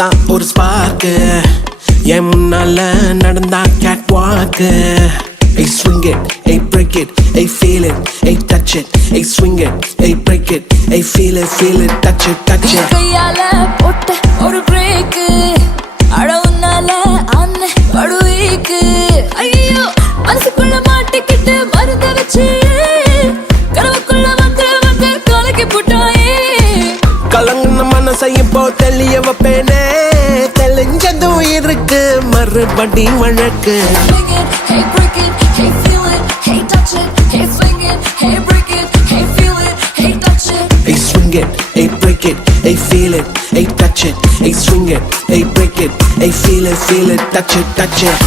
பார்த்தா ஒரு ஸ்பார்க்கு என் முன்னால நடந்தா கேட் வாக்கு. Hey swing it, hey break it, hey feel it, hey touch it, hey swing it, hey break it, hey feel it, touch it, touch it. கையால போட்ட ஒரு break அட உன்னால அன்ன படுவீக்கு. ஐயோ மனசுக்குள்ள மாட்டிக்கிட்டு மருந்த வச்சு கனவுக்குள்ள வந்து வந்து கலக்கி போட்டாயே. கலங்குன மனசை இப்போ தெளிய வைப்பேனே, தெளிஞ்சதும் இருக்கு மறுபடி வழக்கு. Hey break it, hey feel it, hey touch it, hey swing it, hey break it, hey feel it, hey touch it. Hey swing it, hey break it, hey feel it, hey touch it, hey swing it, hey break it, hey feel it, touch it, touch it.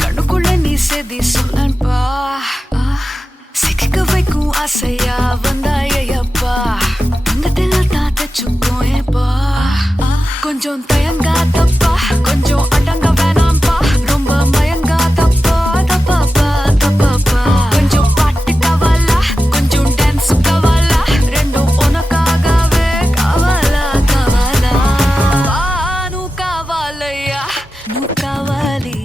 கண்ணுக்குள்ள நீ செதி சொல்லன்பா சிக்க வைக்கும் ஆசையா வந்தாயப்பா தங்கத்தில் தான் தச்சுக்கோயப்பா கொஞ்சம் தயங்காதப்பா கொஞ்சம் அடங்க வேணாம்பா ரொம்ப மயங்காதப்பா தப்பாப்பா தப்பாப்பா கொஞ்சம் பாட்டு கவலா கொஞ்சம் டான்ஸ் கவலா ரெண்டும் உனக்காகவே கவலா கவலா நூ கவலையா நூ கவலி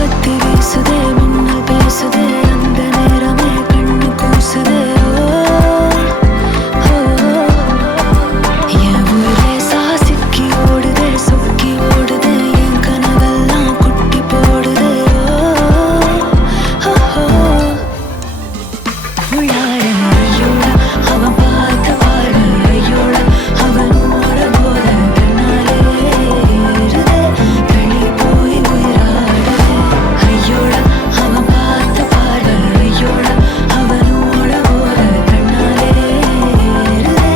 கத்தி வீசுதே மின்னல் பேசுதே அந்த நேரமே கண்ணு கூசுதே என் ஊரே சாசிக்கி ஓடுதே சொக்கி ஓடுதே என் கனவெல்லாம் குட்டி போடுதே உள்ளார ஐயோட அவன் பார்த்த பார்வை ஐயோட அவனோட போத கண்ணாலே ஏறுதே தள்ளி போய் உயிராடுதே ஐயோட அவன் பார்த்த பார்வை ஐயோட அவனோட போத கண்ணாலே ஏறுதே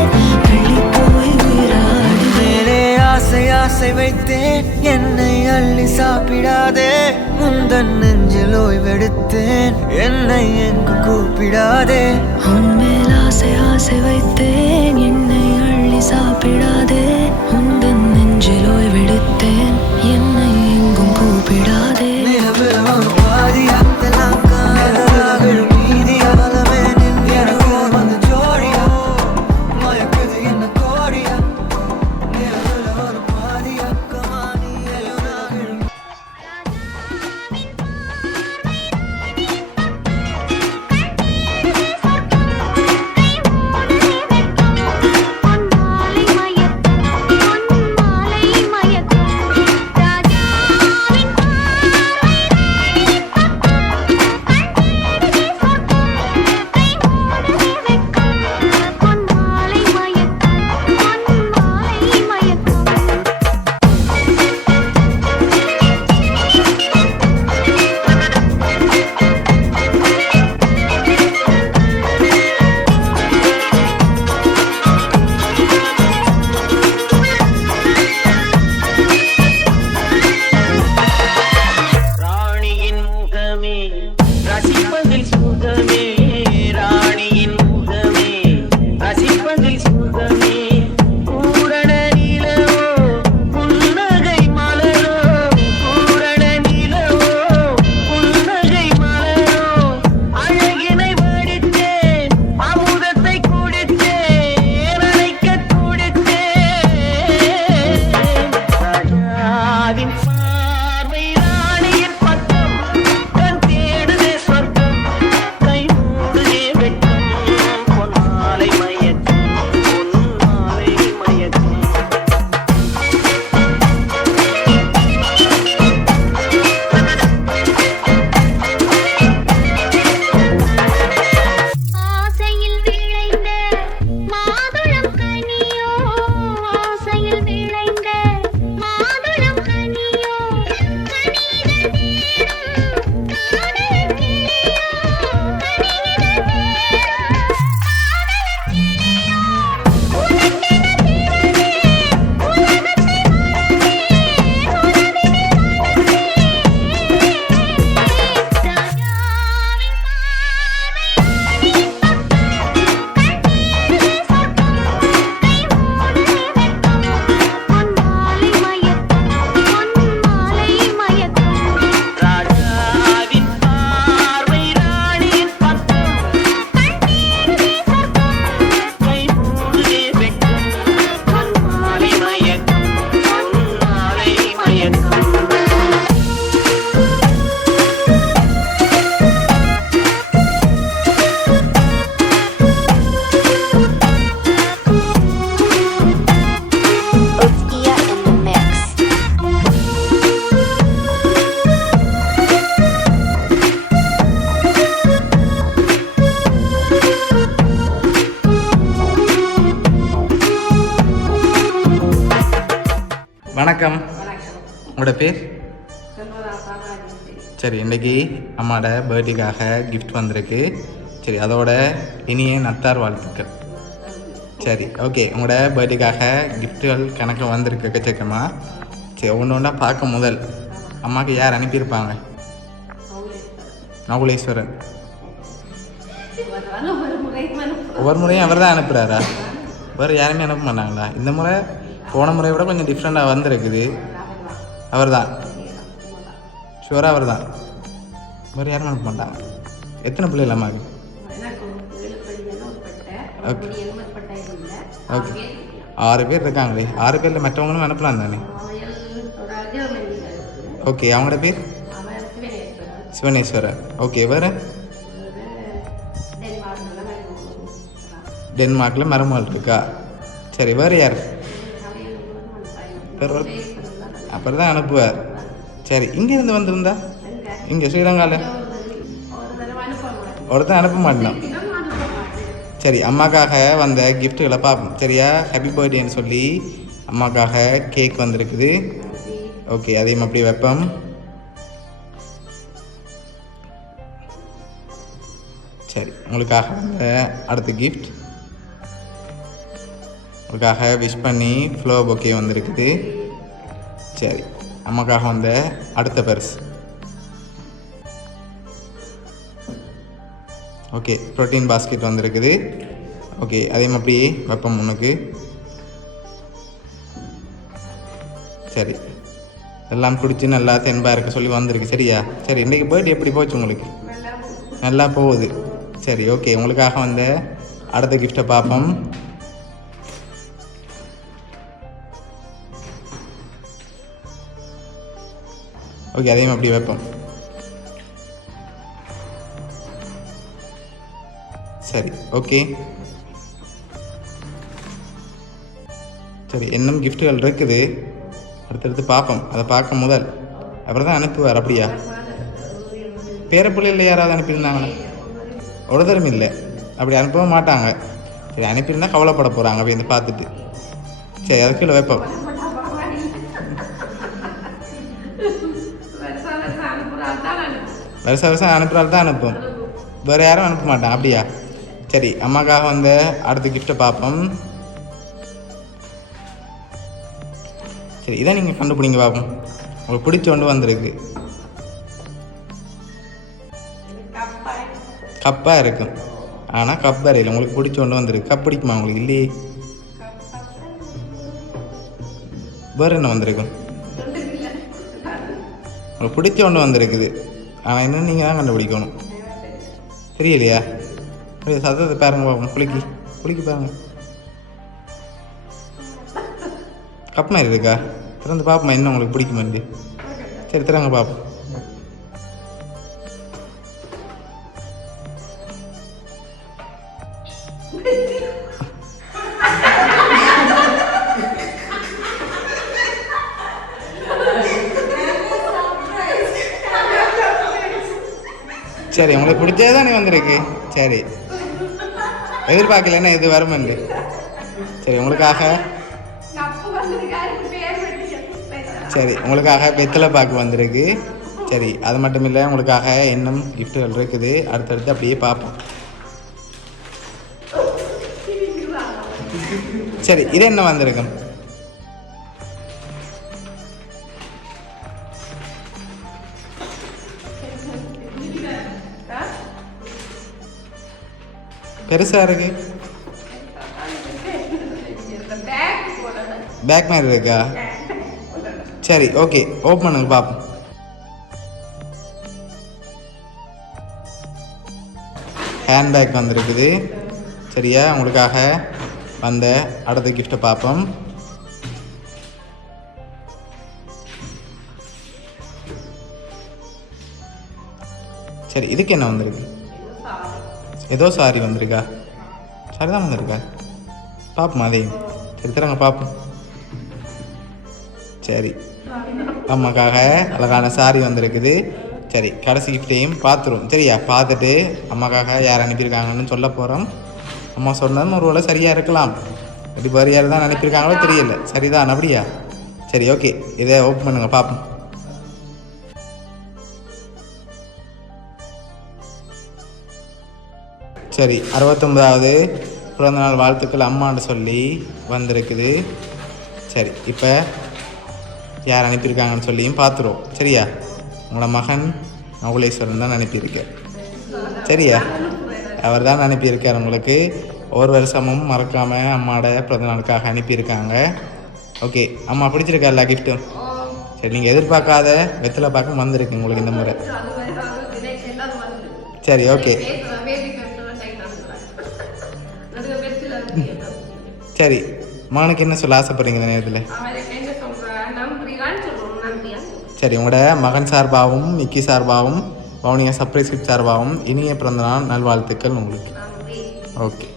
தள்ளி போய் உயிராடுதே மேலே ஆசை ஆசை வைத்தேன் என்னை அள்ளி சாப்பிடாதே முந்தன் நெஞ்சில் ஓய்வெடுத்தேன் என்னை எங்கு கூப்பிடாதே உன்மேல் ஆசை ஆசை வைத்தேன் என்னை அள்ளி சாப்பிடாதே உந்தன் நெஞ்சில் ஓய்வெடுத்தேன் என்னை எங்கும் கூப்பிடாதே நிலவில் ஒரு பாதியா எல்லாம் காதலாக மீதியா பலமே நின்று வந்து ஜோடியா மயக்குது என்ன கோடியா நிலவில் ஒரு பாதியா கமானி எல்லாம் வணக்கம். உங்களோட பேர்? சரி, இன்றைக்கி அம்மாவோட பர்த்டேக்காக கிஃப்ட் வந்திருக்கு. சரி, அதோட இனிய நத்தார் வாழ்த்துக்கள். சரி, ஓகே. உங்களோட பர்த்டேக்காக கிஃப்ட்டுகள் கணக்கு வந்திருக்கு எக்கச்சக்கமா. சரி, ஒன்று ஒன்றா பார்க்க முதல் அம்மாவுக்கு யார் அனுப்பியிருப்பாங்க? நகுலேஸ்வரன். ஒவ்வொரு முறையும் அவர் தான் அனுப்புகிறாரா? வேறு யாருமே அனுப்ப மாட்டாங்களா? இந்த முறை போன முறையை விட கொஞ்சம் டிஃப்ரெண்ட்டாக வந்திருக்குது. அவர் தான் ஷுவராக அவர் தான். வேறு யாரும் அனுப்ப மாட்டாங்க. எத்தனை பிள்ளைகள் அம்மாவுக்கு? ஓகே ஓகே, 6 பேர் இருக்காங்களே. 6 பேரில் மற்றவங்களும் அனுப்பலாம் தானே? ஓகே, அவங்களோட பேர்? சிவனேஸ்வரர். ஓகே, வேறு டென்மார்க்கில் மருமகள் இருக்கா? சரி, வேறு யார்? அப்புறம் தான் அனுப்புவார். சரி, இங்கேருந்து வந்திருந்தா இங்கே ஸ்ரீலங்காவில் ஒருத்தன் அனுப்ப மாட்டோம். சரி, அம்மாக்காக வந்த கிஃப்ட்டுகளை பார்ப்போம். சரியா? ஹாப்பி பர்த்டேன்னு சொல்லி அம்மாக்காக கேக் வந்திருக்குது. ஓகே, அதையும் அப்படி வைப்போம். சரி, உங்களுக்காக வந்த அடுத்த கிஃப்ட் உங்களுக்காக விஷ் பண்ணி ஃப்ளோ பொக்கே வந்திருக்குது. சரி, அம்மாக்காக வந்த அடுத்த பர்ஸ். ஓகே, ப்ரோட்டீன் பாஸ்கெட் வந்திருக்குது. ஓகே, அதே மாதிரி வைப்போம் முன்னுக்கு. சரி, எல்லாம் குடிச்சு நல்லா தென்பாக இருக்க சொல்லி வந்திருக்கு. சரியா? சரி, இன்றைக்கி பர்த்டே எப்படி போச்சு உங்களுக்கு? நல்லா போகுது. சரி, ஓகே, உங்களுக்காக வந்த அடுத்த கிஃப்டை பார்ப்போம். ஓகே, அதையும் அப்படி வைப்போம். சரி, ஓகே. சரி, இன்னும் கிஃப்ட்டுகள் இருக்குது, அடுத்தடுத்து பார்ப்போம். அதை பார்க்க முதல் அப்புறம் தான் அனுப்புவார். அப்படியா? பேரப்பிள்ளையில் யாராவது அனுப்பியிருந்தாங்களா? ஒரு தரம் இல்லை, அப்படி அனுப்பவே மாட்டாங்க. சரி, அனுப்பியிருந்தா கவலைப்பட போகிறாங்க அப்படி இந்த பார்த்துட்டு. சரி, அதுக்குள்ள வைப்போம். வருஷம் வருஷம் அனுப்புறாள் தான் அனுப்பும், வேறு யாரும் அனுப்ப மாட்டான். அப்படியா? சரி, அம்மாக்காக வந்து அடுத்த கிஃப்ட்டை பார்ப்போம். சரி, இதை நீங்கள் கண்டுபிடிங்க பார்ப்போம். உங்களுக்கு பிடிச்ச ஒன்று வந்திருக்கு. கப்பாக இருக்கும், ஆனால் கப் வரையில் உங்களுக்கு பிடிச்ச ஒன்று வந்திருக்கு. கப் பிடிக்குமா உங்களுக்கு? இல்லையே. வேறு என்ன வந்திருக்கும்? உங்களுக்கு பிடிச்ச ஒன்று வந்திருக்குது, ஆனால் என்னன்னு நீங்கள் தான் கண்டுபிடிக்கணும். தெரியலையா? சத்தத்தை பாருங்க பார்ப்போம். குளிக்கி பாருங்க. கப் மாதிரி இருக்கா? திறந்து பார்ப்போமா என்ன உங்களுக்கு பிடிக்குமாண்டி? சரி, திறங்க பார்ப்போம். சரி, உங்களுக்கு பிடிச்சது தானே வந்திருக்கு. சரி, எதிர்பார்க்கலன்னா இது வருமெண்டு. சரி, உங்களுக்காக வெத்தலை பாக்கு வந்திருக்கு. சரி, அது மட்டும் இல்லை, உங்களுக்காக இன்னும் கிஃப்ட்டுகள் இருக்குது. அடுத்தடுத்து அப்படியே பார்ப்போம். சரி, இது என்ன வந்திருக்கும்? பெருசா இருக்கு, பேக் மாதிரி இருக்கா? சரி, ஓகே, ஓப்பன் பண்ணுங்க பார்ப்போம். ஹேண்ட்பேக் வந்திருக்குது. சரியா? உங்களுக்காக வந்த அடுத்த கிஃப்ட்டை பார்ப்போம். சரி, இதுக்கு என்ன வந்திருக்கு? ஏதோ சாரி வந்திருக்கா? சாரி தான் வந்திருக்கா? பார்ப்போம் அதையும். சரி, தரங்க பார்ப்போம். சரி, அம்மாக்காக அழகான சாரி வந்திருக்குது. சரி, கடைசி கிஃப்டையும் பார்த்துருவோம். சரியா? பார்த்துட்டு அம்மாக்காக யார் அனுப்பியிருக்காங்கன்னு சொல்ல போகிறோம். அம்மா சொன்னதும் ஒரு வேளை சரியாக இருக்கலாம், இது வேறு யார் தான் அனுப்பியிருக்காங்களோ தெரியல. சரிதான்? அப்படியா? சரி, ஓகே, இதை ஓப்பன் பண்ணுங்க பார்ப்போம். சரி, 69வது பிறந்தநாள் வாழ்த்துக்கள் அம்மான்னு சொல்லி வந்திருக்குது. சரி, இப்போ யார் அனுப்பியிருக்காங்கன்னு சொல்லியும் பார்த்துருவோம். சரியா? உங்களோட மகன் நகுலேஸ்வரன் தான் அனுப்பியிருக்கார். சரியா? அவர் தான் அனுப்பியிருக்கார். உங்களுக்கு ஒரு வருஷமும் மறக்காமல் அம்மாவோட பிறந்தநாளுக்காக அனுப்பியிருக்காங்க. ஓகே, அம்மா பிடிச்சிருக்கா எல்லா கிஃப்ட்டும்? சரி, நீங்கள் எதிர்பார்க்காத வெத்தலை பார்க்க வந்திருக்கு உங்களுக்கு இந்த முறை. சரி, ஓகே. சரி, மகனுக்கு என்ன சொல்ல ஆசைப்படுறீங்க இந்த நேரத்தில்? சரி, உங்களோட மகன் சார்பாகவும் மிக்கி சார்பாகவும் வவுனியா சர்ப்ரைஸ் கிஃப்ட் சார்பாகவும் இனிய பிறந்தநாள் நல்வாழ்த்துக்கள் உங்களுக்கு. ஓகே.